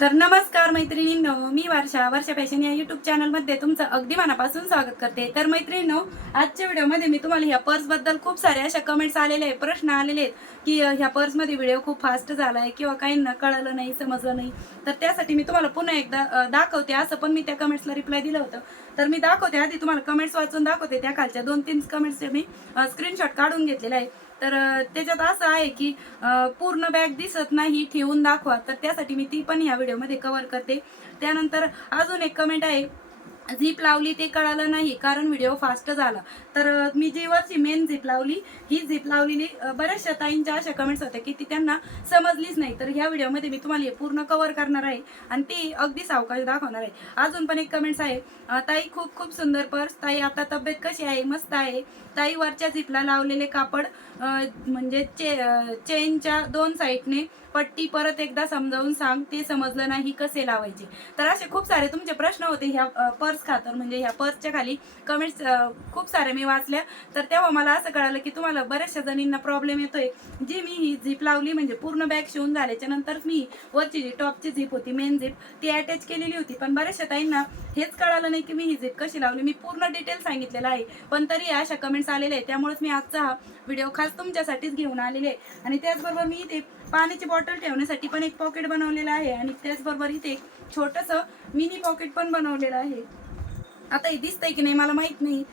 तर नमस्कार मैत्रिणींनो मी वर्षा. वर्षा फॅशन या युट्यूब चॅनलमध्ये तुमचं अगदी मनापासून स्वागत करते. तर मैत्रिणींनो आजच्या व्हिडिओमध्ये मी तुम्हाला ह्या पर्सबद्दल खूप साऱ्या अशा कमेंट्स आलेले आहेत प्रश्न आलेले आहेत की ह्या पर्समध्ये व्हिडिओ खूप फास्ट झाला आहे किंवा काहींना कळलं नाही समजलं नाही. तर त्यासाठी मी तुम्हाला पुन्हा एकदा दाखवते. असं पण मी त्या कमेंट्सला रिप्लाय दिलं होतं. तर मी दाखवते आधी तुम्हाला कमेंट्स वाचून दाखवते. त्या खालच्या दोन तीन कमेंट्सचे मी स्क्रीनशॉट काढून घेतलेला आहे तर त्याच्यात असं आहे की पूर्ण बॅग दिसत नाही ठेवून दाखवा. तर त्यासाठी मी ती पण या व्हिडिओमध्ये कव्हर करते. त्यानंतर अजून एक कमेंट आहे. झीप लावली ते कळालं नाही कारण व्हिडिओ फास्ट झाला. तर मी जीवरची मेन झीप लावली ही झीप लावलेली बऱ्याचशा ताईंच्या अशा कमेंट्स होत्या की ती त्यांना समजलीच नाही. तर ह्या व्हिडिओमध्ये मी तुम्हाला हे पूर्ण कव्हर करणार आहे आणि ती अगदी सावकाश दाखवणार आहे. अजून पण एक कमेंट्स आहे ताई खूप खूप सुंदर पर्स ताई आता तब्येत कशी आहे? मस्त आहे. ताई वरच्या झिपला लावलेले कापड म्हणजे चे चेनच्या दोन साईडने पट्टी परत एकदा समजावून सांग ते समजलं नाही कसे लावायचे? तर असे खूप सारे तुमचे प्रश्न होते ह्या पर्स खातर म्हणजे ह्या पर्सच्या खाली कमेंट्स खूप सारे मी वाचल्या. तर तेव्हा मला असं कळालं की तुम्हाला बऱ्याचशा जणींना प्रॉब्लेम येतोय. जी मी ही झीप लावली म्हणजे पूर्ण बॅग शिवून झाल्याच्यानंतर मी वरची जी टॉपची झीप होती मेन झीप ती अटॅच केलेली होती. पण बऱ्याचशा ताईंना हेच कळालं नाही की मी ही झीप कशी लावली. मी पूर्ण डिटेल सांगितलेलं आहे. पण तरी अशा कमेंट्स आलेले आहे त्यामुळेच मी आजचा हा व्हिडिओ खास तुमच्यासाठीच घेऊन आलेले आहे. आणि त्याचबरोबर मी इथे पाण्याची बॉटल ठेवण्यासाठी पण एक पॉकेट बनवलेलं आहे. आणि त्याचबरोबर इथे एक छोटंसं मिनी पॉकेट पण बनवलेलं आहे. आता हे दिसतंय की नाही मला माहीत नाही.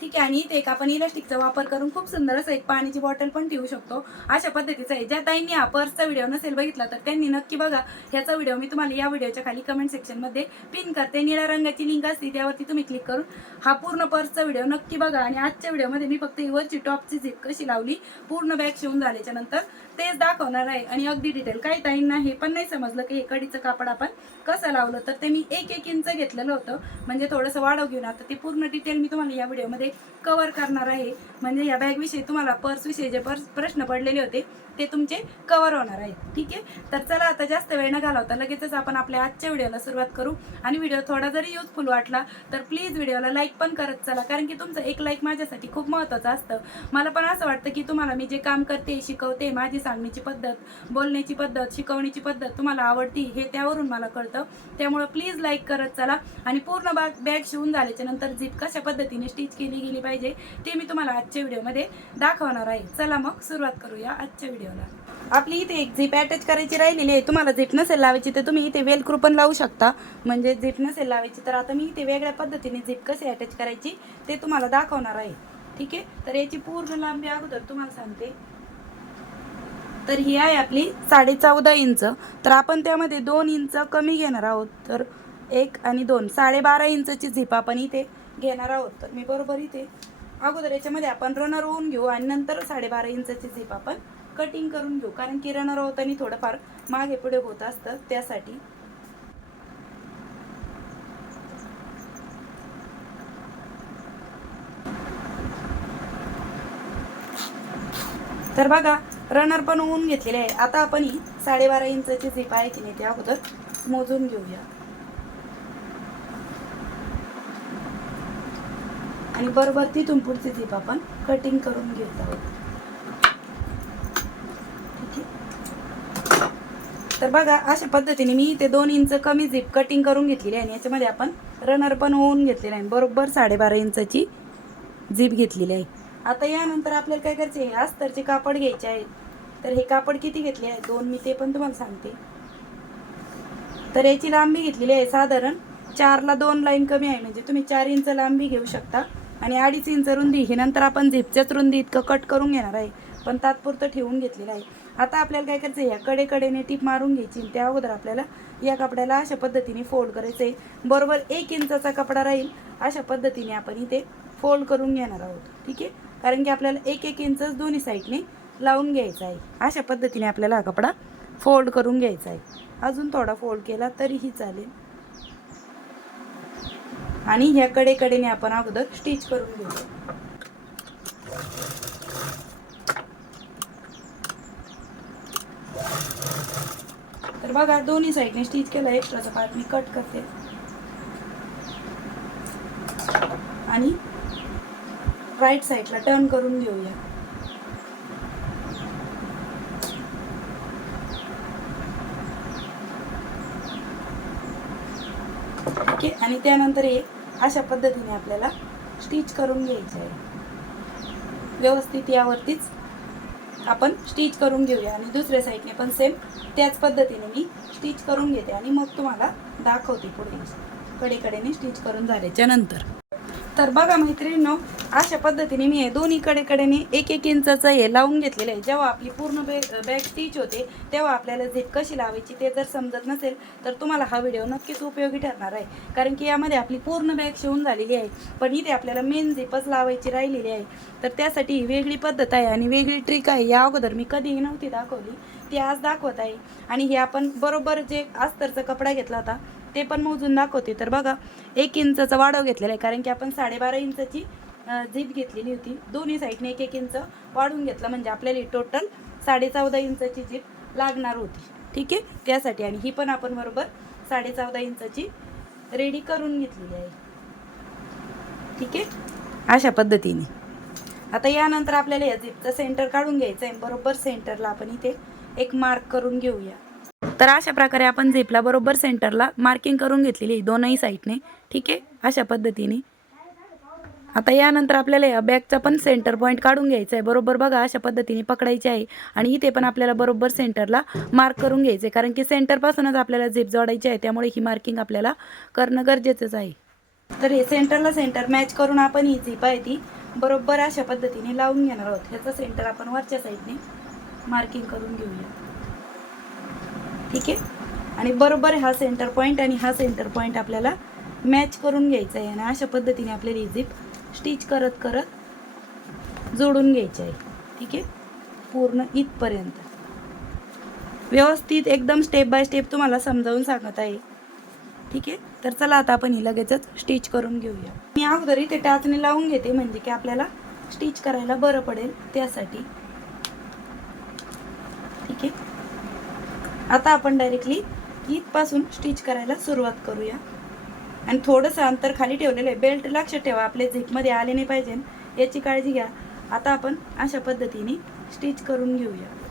ठीक आहे आणि इथे एक आपण इलास्टिकचा वापर करून खूप सुंदर असं एक पाण्याची बॉटल पण ठेवू शकतो. अशा पद्धतीचा आहे. ज्या ताईंनी हा पर्सचा व्हिडिओ नसेल बघितला तर त्यांनी नक्की बघा. ह्याचा व्हिडिओ मी तुम्हाला या व्हिडिओच्या खाली कमेंट सेक्शनमध्ये पिन करते. निळ्या रंगाची लिंक असते त्यावरती तुम्ही क्लिक करून हा पूर्ण पर्सचा व्हिडिओ नक्की बघा. आणि आजच्या व्हिडिओमध्ये मी फक्त इवरची टॉपची झिप कशी लावली पूर्ण बॅग शिवून झाल्याच्यानंतर तेच दाखवणार आहे. आणि अगदी डिटेल काही ताईंना हे पण नाही समजलं की हे कडीचं कापड आपण कसं लावलं तर ते मी एक एक इंच घेतलेलं होतं. म्हणजे थोडंसं वाढव घेऊन आता ते पूर्ण डिटेल मी तुम्हाला या व्हिडिओमध्ये कवर करणार आहे. म्हणजे या बॅगविषयी तुम्हाला पर्सविषयी जे पर्स प्रश्न पडलेले होते ते तुमचे कवर होणार आहेत. ठीक आहे? तर चला आता जास्त वेळ न घालवता लगेचच आपण आपल्या आजच्या व्हिडिओला सुरुवात करू. आणि व्हिडिओ थोडा जरी युजफुल वाटला तर प्लीज व्हिडिओला लाईक पण करत चला. कारण की तुमचं एक लाईक माझ्यासाठी खूप महत्त्वाचं असतं. मला पण असं वाटतं की तुम्हाला मी जे काम करते शिकवते माझी सांगण्याची पद्धत बोलण्याची पद्धत शिकवण्याची पद्धत तुम्हाला आवडती हे त्यावरून मला कळतं. त्यामुळं प्लीज लाईक करत चला. आणि पूर्ण बाग बॅग शिवून झाल्याच्यानंतर झिप कशा पद्धतीने स्टिच केली गेली पाहिजे ते मी तुम्हाला आजच्या व्हिडिओमध्ये दाखवणार आहे. चला मग सुरुवात करूया आजच्या व्हिडिओला आपली इथे एक झीप अटॅच करायची राहिलेली आहे. तुम्हाला झीप नसेल लावायची तर तुम्ही इथे वेलक्रू पण लावू शकता. म्हणजे झीप नसेल लावायची तर आता मी इथे वेगळ्या पद्धतीने झीप कशी अटॅच करायची ते तुम्हाला दाखवणार आहे. ठीक आहे? तर याची पूर्ण लांबी अगोदर तुम्हाला सांगते. तर ही आहे आपली साडे चौदा इंच. तर आपण त्यामध्ये दोन इंच कमी घेणार आहोत. तर एक आणि दोन. साडेबारा इंचची झिप आपण इथे घेणार आहोत. तर मी बरोबर इथे अगोदर याच्यामध्ये आपण रनर होऊन घेऊ आणि नंतर साडेबारा इंचची झिप आपण कटिंग करून घेऊ. कारण की रनर होताना थोडंफार मागे पुढे होत असतं त्यासाठी. तर बघा रनर पण होऊन घेतलेले आहे. आता आपण ही साडेबारा इंचची झीप आहे की नाही ते अगोदर मोजून घेऊया. आणि बरोबर तिथून पुढची झिप आपण कटिंग करून घेत आहोत. ठीक आहे? तर बघा अशा पद्धतीने मी ते दोन इंच कमी झीप कटिंग करून घेतलेली आहे आणि याच्यामध्ये आपण रनर पण होऊन घेतलेलं आहे. बरोबर साडेबारा इंचची झीप घेतलेली आहे. आता यानंतर आपल्याला काय करायचे आहे? अस्तरचे कापड घ्यायचे आहेत. तर हे कापड किती घेतले आहे? दोन मी ते पण तुम्हाला सांगते. तर याची लांबी घेतलेली आहे साधारण चारला दोन लाईन कमी आहे. म्हणजे तुम्ही चार इंच लांबी घेऊ शकता आणि अडीच इंच रुंदी. ही नंतर आपण झिपच्याच रुंदी इतकं कट करून घेणार आहे. पण तात्पुरतं ठेवून घेतलेलं आहे. आता आपल्याला काय करायचं आहे? या कडे कडेने टीप मारून घ्यायची त्या अगोदर आपल्याला या कपड्याला अशा पद्धतीने फोल्ड करायचं आहे. बरोबर एक इंचाचा कपडा राहील. अशा पद्धतीने आपण इथे फोल्ड करून घेणार आहोत. ठीक आहे? कारण की आपल्याला एक एक इंचच दोन्ही साईडने लावून घ्यायचा आहे. अशा पद्धतीने आपल्याला हा कपडा फोल्ड करून घ्यायचा आहे. अजून थोडा फोल्ड केला तरीही चालेल. आणि ह्या कडे कडेने आपण अगोदर स्टिच करून घेऊ. तर बघा दोन्ही साईडने स्टिच केलं एक्स्ट्राचा पार्ट मी कट करते. आणि राईट साईडला टर्न करून घेऊया. आणि त्यानंतर हे अशा पद्धतीने आपल्याला स्टिच करून घ्यायचं आहे. व्यवस्थित यावरतीच आपण स्टिच करून घेऊया आणि दुसऱ्या साईडने पण सेम त्याच पद्धतीने मी स्टिच करून घेते आणि मग तुम्हाला दाखवते पुढे. कडेकडेने स्टिच करून झाल्याच्यानंतर. तर बघा मैत्रिणींनो अशा पद्धतीने मी हे दोन्ही एक एक इंचाचं हे लावून घेतलेलं आहे. जेव्हा आपली पूर्ण बॅग बॅग स्टिच होते तेव्हा आपल्याला झेप कशी लावायची ते जर समजत नसेल तर तुम्हाला हा व्हिडिओ नक्कीच उपयोगी ठरणार आहे. कारण की यामध्ये आपली पूर्ण बॅग शिवून झालेली आहे पण इथे आपल्याला मेन झेपच लावायची राहिलेली आहे. तर त्यासाठी ही वेगळी पद्धत आहे आणि वेगळी ट्रिक आहे. या अगोदर मी कधीही नव्हती दाखवली ती आज दाखवत आहे. आणि हे आपण बरोबर जे अस्तरचा कपडा घेतला होता ते पण मोजून दाखवते. तर बघा एक इंचाचा वाढव घेतलेला आहे. कारण की आपण साडेबारा इंचाची झीप घेतलेली होती. दोन्ही साईडने एक एक इंच वाढून घेतलं. म्हणजे आपल्याला टोटल साडे चौदा इंचाची झीप लागणार होती. ठीक आहे? त्यासाठी आणि ही पण आपण बरोबर साडे चौदा इंचाची रेडी करून घेतलेली आहे. ठीक आहे? अशा पद्धतीने. आता यानंतर आपल्याला या झिपचं सेंटर काढून घ्यायचं आहे. बरोबर सेंटरला आपण इथे एक मार्क करून घेऊया. तर अशा प्रकारे आपण झिपला बरोबर सेंटरला मार्किंग करून घेतलेली आहे. दोनही साईडने. ठीक आहे? अशा पद्धतीने. आता यानंतर आपल्याला या बॅगचा पण सेंटर पॉईंट काढून घ्यायचा आहे. बरोबर बघा अशा पद्धतीने पकडायची आहे. आणि इथे पण आपल्याला बरोबर सेंटरला मार्क करून घ्यायचं आहे. कारण की सेंटरपासूनच आपल्याला झिप जोडायची आहे. त्यामुळे ही मार्किंग आपल्याला करणं गरजेचंच आहे. तर हे सेंटरला सेंटर मॅच करून आपण ही झिप आहे ती बरोबर अशा पद्धतीने लावून घेणार आहोत. ह्याचं सेंटर आपण वरच्या साईडने मार्किंग करून घेऊया. ठीक आहे? आणि बरोबर हा सेंटर पॉईंट आणि हा सेंटर पॉईंट आपल्याला मॅच करून घ्यायचा आहे. आणि अशा पद्धतीने आपल्याला ही झिप स्टिच करत करत जोडून घ्यायची आहे. ठीक आहे? पूर्ण इथपर्यंत. व्यवस्थित एकदम स्टेप बाय स्टेप तुम्हाला समजावून सांगत आहे. ठीक आहे? तर चला आता आपण ही लगेचच स्टिच करून घेऊया. मी अगोदर इथे टाचणी लावून घेते म्हणजे की आपल्याला स्टिच करायला बरं पडेल त्यासाठी. ठीक आहे? आता आपण डायरेक्टली इथपासून स्टिच करायला सुरुवात करूया. आणि थोडंसं अंतर खाली ठेवलेलं आहे. बेल्ट लक्ष ठेवा आपले झिपमध्ये आले नाही पाहिजे. याची काळजी घ्या. आता आपण अशा पद्धतीने स्टिच करून घेऊया.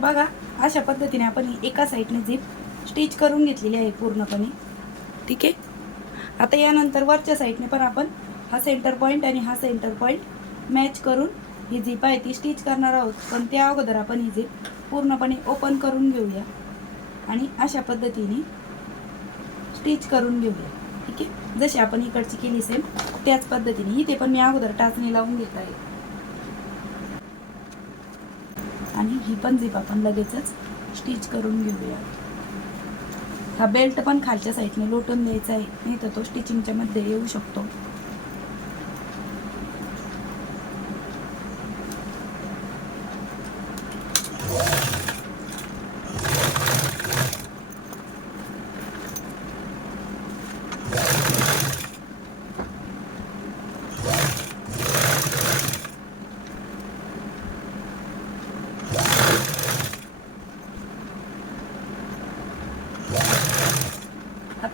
बघा अशा पद्धतीने आपण ही एका साईडने झिप स्टिच करून घेतलेली आहे पूर्णपणे. ठीक आहे? आता यानंतर वरच्या साईडने पण आपण हा सेंटर पॉईंट आणि हा सेंटर पॉईंट मॅच करून ही झिप आहे ती स्टिच करणार आहोत. पण त्या अगोदर आपण ही झिप पूर्णपणे ओपन करून घेऊया आणि अशा पद्धतीने स्टिच करून घेऊया. ठीक आहे? जशी आपण इकडची केली सेम त्याच पद्धतीने. इथे पण मी अगोदर टाचणी लावून घेत आहे. आणि ही पण झिप आपण लगेचच स्टिच करून घेऊया. हा बेल्ट पण खालच्या साईडने लोटून द्यायचा आहे. नाही तर तो स्टिचिंगच्या मध्ये येऊ शकतो.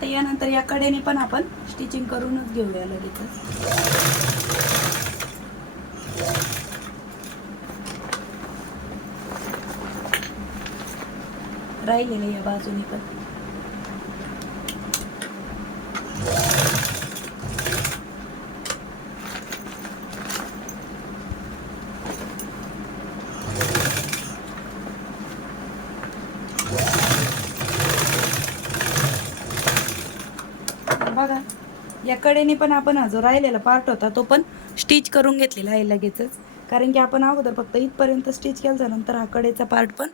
आता यानंतर या कडेने पण आपण स्टिचिंग करूनच घेऊया लगेच राहिलेलं या बाजूने पण. बघा. या कडेने पण आपण हा जो राहिलेला पार्ट होता तो पण स्टिच करून घेतलेला आहे लगेचच. कारण की आपण अगोदर फक्त इथपर्यंत स्टिच केलं नंतर हा कडेचा पार्ट पण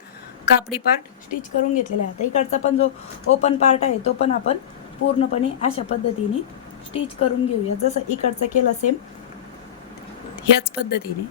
कापडी पार्ट स्टिच करून घेतलेला आहे. आता इकडचा पण जो ओपन पार्ट आहे तो पण आपण पूर्णपणे अशा पद्धतीने स्टिच करून घेऊया. जसं इकडचा केला सेम ह्याच पद्धतीने.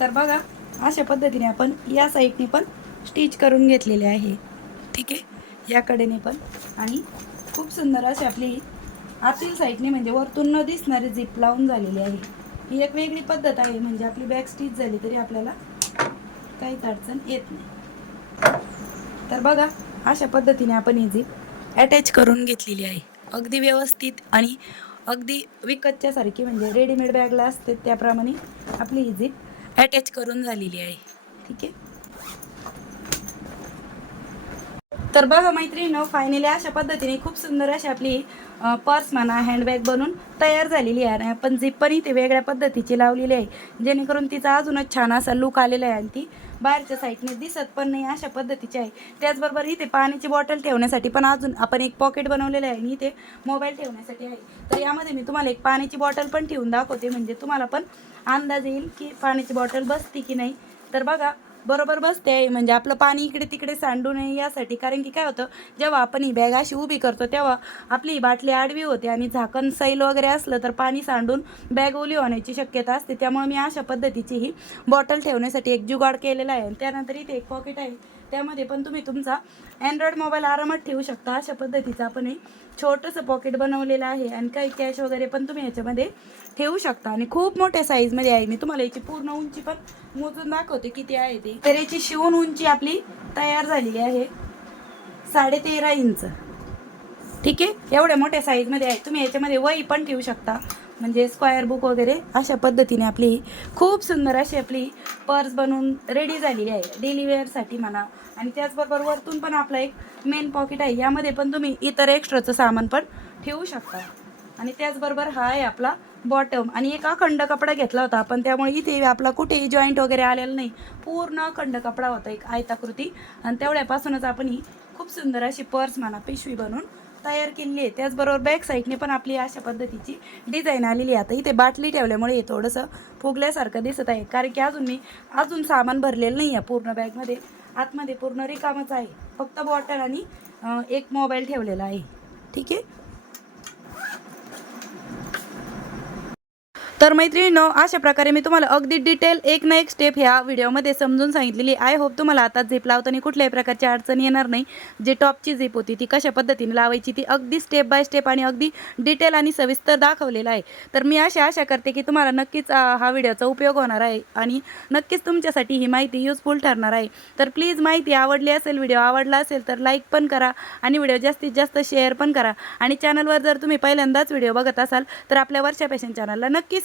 तर बघा अशा पद्धतीने आपण या साईडने पण स्टिच करून घेतलेले आहे. ठीक आहे? याकडेने पण. आणि खूप सुंदर अशी आपली आतील साईडने म्हणजे वरतून न दिसणारी झिप लावून झालेली आहे. ही एक वेगळी पद्धत आहे म्हणजे आपली बॅक स्टिच झाली तरी आपल्याला काहीच अडचण येत नाही. तर बघा अशा पद्धतीने आपण ही झिप अटॅच करून घेतलेली आहे अगदी व्यवस्थित आणि अगदी विकतच्या सारखी म्हणजे रेडीमेड बॅगला असते त्याप्रमाणे आपली ही झिप अटॅच करून झालेली आहे. ठीक आहे? तर बघा मैत्रिणीनं फायनली अशा पद्धतीने खूप सुंदर अशी आपली पर्स म्हणा हँडबॅग बनून तयार झालेली आहे. आणि आपण झिप पण इथे वेगळ्या पद्धतीची लावलेली आहे जेणेकरून तिचा अजूनच छान असा लुक आलेला आहे आणि ती बाहेरच्या साईडने दिसत पण नाही अशा पद्धतीची आहे. त्याचबरोबर इथे पाण्याची बॉटल ठेवण्यासाठी पण अजून आपण एक पॉकेट बनवलेलं आहे आणि इथे मोबाईल ठेवण्यासाठी आहे. तर यामध्ये मी तुम्हाला एक पाण्याची बॉटल पण ठेवून दाखवते. म्हणजे तुम्हाला पण अंदाज येईल की पाण्याची बॉटल बसते की नाही. तर बघा बरोबर बसते. म्हणजे आपलं पाणी इकडे तिकडे सांडू नये यासाठी. कारण की काय होतं जेव्हा आपण ही बॅग अशी उभी करतो तेव्हा आपली ही बाटली आडवी होते आणि झाकण सैल वगैरे असलं तर पाणी सांडून बॅग ओली होण्याची शक्यता असते. त्यामुळे मी अशा पद्धतीची ही बॉटल ठेवण्यासाठी एक जुगाड केलेला आहे. आणि त्यानंतर इथे एक पॉकेट आहे. त्यामध्ये पण तुम्ही तुमचा अँड्रॉइड मोबाईल आरामात ठेवू शकता. अशा पद्धतीचं आपण हे छोटंसं पॉकेट बनवलेलं आहे. आणि काही कॅश वगैरे पण तुम्ही याच्यामध्ये ठेवू शकता. आणि खूप मोठ्या साईजमध्ये आहे. मी तुम्हाला याची पूर्ण उंची पण मोजून दाखवते किती आहे ते. तर याची शिवून उंची आपली तयार झालेली आहे. साडे तेरा इंच. ठीक आहे? एवढ्या मोठ्या साईजमध्ये आहे. तुम्ही याच्यामध्ये वही पण ठेवू शकता. म्हणजे स्क्वायर बुक वगैरे अशा पद्धतीने आपली खूप सुंदर अशी आपली पर्स बनवून रेडी झालेली आहे. डेली वेअरसाठी म्हणा. आणि त्याचबरोबर वरतून पण आपला एक मेन पॉकेट आहे. यामध्ये पण तुम्ही इतर एक्स्ट्राचं सामान पण ठेवू शकता. आणि त्याचबरोबर हा आहे आपला बॉटम आणि एक अखंड कपडा घेतला होता आपण त्यामुळे इथे आपला कुठेही जॉईंट वगैरे आलेला नाही. पूर्ण अखंड कपडा होता एक आयताकृती. आणि तेवढ्यापासूनच आपण ही खूप सुंदर अशी पर्स म्हणा पिशवी बनवून तयार केलेली आहे. त्याचबरोबर बॅक साईडने पण आपली अशा पद्धतीची डिझाईन आलेली आहे. आता इथे बाटली ठेवल्यामुळे हे थोडंसं फुगल्यासारखं दिसत आहे. कारण की अजून मी अजून सामान भरलेलं नाही आहे पूर्ण बॅगमध्ये आतमध्ये पूर्ण रिकामच आहे. फक्त बॉटल आणि एक मोबाईल ठेवलेला आहे. ठीक आहे? तर मैत्रिणीनो अशा प्रकारे मी तुम्हाला अगदी डिटेल एक ना एक स्टेप ह्या व्हिडिओमध्ये समजून सांगितलेली आय होप तुम्हाला आता झिप लावताना कुठल्याही प्रकारची अडचण येणार नाही. जे टॉपची झिप होती ती कशा पद्धतीने लावायची ती अगदी स्टेप बाय स्टेप आणि अगदी डिटेल आणि सविस्तर दाखवलेलं आहे. तर मी अशी आशा करते की तुम्हाला नक्कीच हा व्हिडिओचा उपयोग होणार आहे आणि नक्कीच तुमच्यासाठी ही माहिती युजफुल ठरणार आहे. तर प्लीज माहिती आवडली असेल व्हिडिओ आवडला असेल तर लाईक पण करा आणि व्हिडिओ जास्तीत जास्त शेअर पण करा. आणि चॅनलवर जर तुम्ही पहिल्यांदाच व्हिडिओ बघत असाल तर आपल्या वर्षा पॅशन चॅनलला नक्कीच